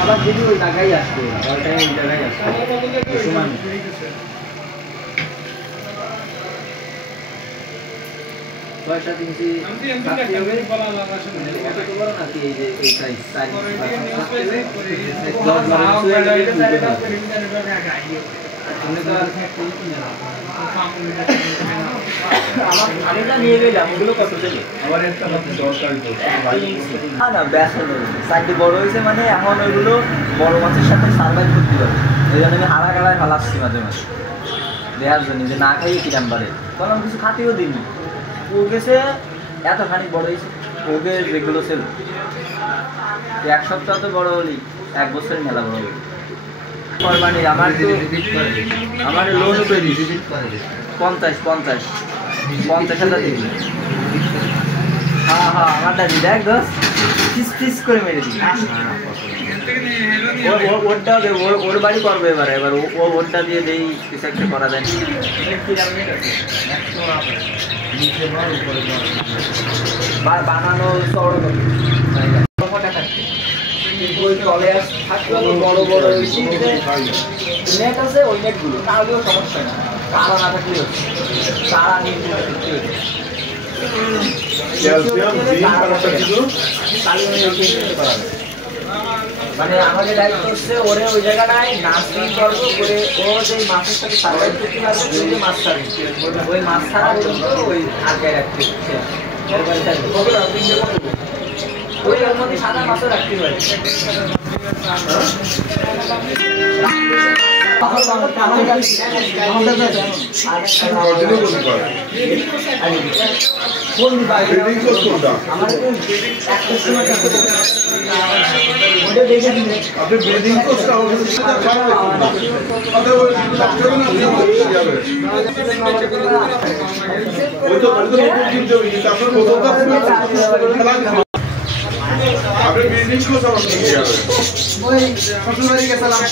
আবার যদি ওই জায়গায় আসতো ওই জায়গায় আসতো সমান ছয়টা তিনটি নাকি এই যে এই সাইজ আমি নিয়ে গেলাম ওগুলো কত দেবে আমার একটা দরকার না বেসন সাইডে বড় হয়েছে মানে এখন ওইগুলো বড় মাছের সাথে সার্ভাইভ করতে পারে ওই জন্য আমি হারা গাড়ায় ফালাচ্ছি মাঝে মাঝে দেওয়ার জন্য যে না খাইয়ে কিরাম পারে তখন কিছু খাতেও দিইনি ও গেছে এতখানি বড় হয়েছে ওকে যেগুলো ছিল এক সপ্তাহ তো বড় হলি এক বছরের মেলা বড় হলি কোরবানি আমার তো আমার লোন করে দিয়েছি 50,000 দিবি হ্যাঁ আমার দাদি দেখ দোষ পিস করে মেরে দিবি ওরটা ওর বাড়ি করবে এবার ও ওরটা দিয়ে দেই কিছু একটা করা যায় বানানো চড় বড় বড় নেট আছে ওই নেটগুলো তাহলেও সমস্যা না তারা না থাকলে হচ্ছে তারা নিয়ে মানে আমাদের দায়িত্ব হচ্ছে ওরে ওই জায়গাটায় নার্সিং করবো করে ও যে মাছের সাথে সার্ভাইভ করতে পারবে ওই মাছ ছাড়বে ওই মাছ ছাড়া পর্যন্ত ওই আটকায় রাখতে ওই ওর মধ্যে সাদা মাছও রাখতে পারে আপনি বিল্ডিং को सब ওই শ্বশুরবাড়ি গেছিলাম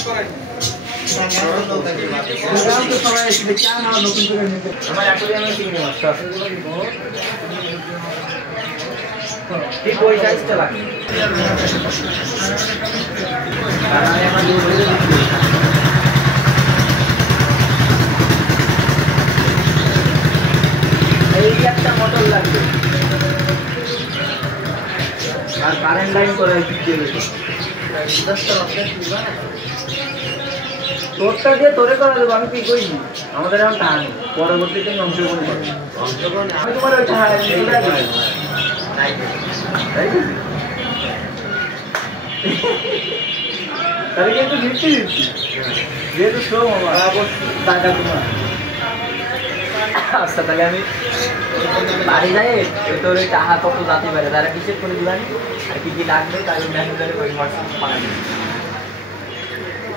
আমার অ্যাকোয়ারিয়ামে চিংড়ি মাছ ঠিক ওই সাইজটা লাগে এই একটা মোটর লাগবে আর কারেন্ট লাইন করে তোরটা দিয়ে তোরে করা দেবো আমি কি করি আমাদের এখন টান পরবর্তীতে অংশগ্রহণ করবো আমি তোমার ওই তাহলে কিন্তু দিচ্ছি যেহেতু শো আমার টাকা তোমার আচ্ছা তাহলে আমি বাড়ি যাই তোর ওই টাকা কত যাতে পারে তারা কিসের করে দিবেন আর কি লাগবে তাই ম্যানেজারে ওই হোয়াটসঅ্যাপ পাঠাই দিবি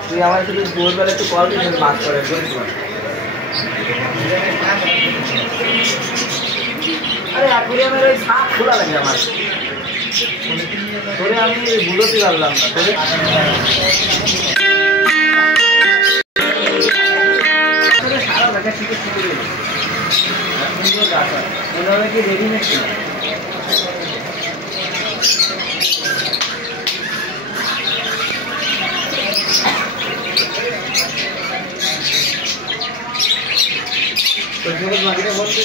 তুই আমার শুধু ভোরবেলা একটু কল দিবি মাছ করে আরে অ্যাকুরিয়ামের ওই সাপ খোলা লাগে আমার তোরে আমি বুঝতে পারলাম না তোরে সারা জায়গা শিখে এভাবে কি রেডিমেড ছিল বাকিটা বলতে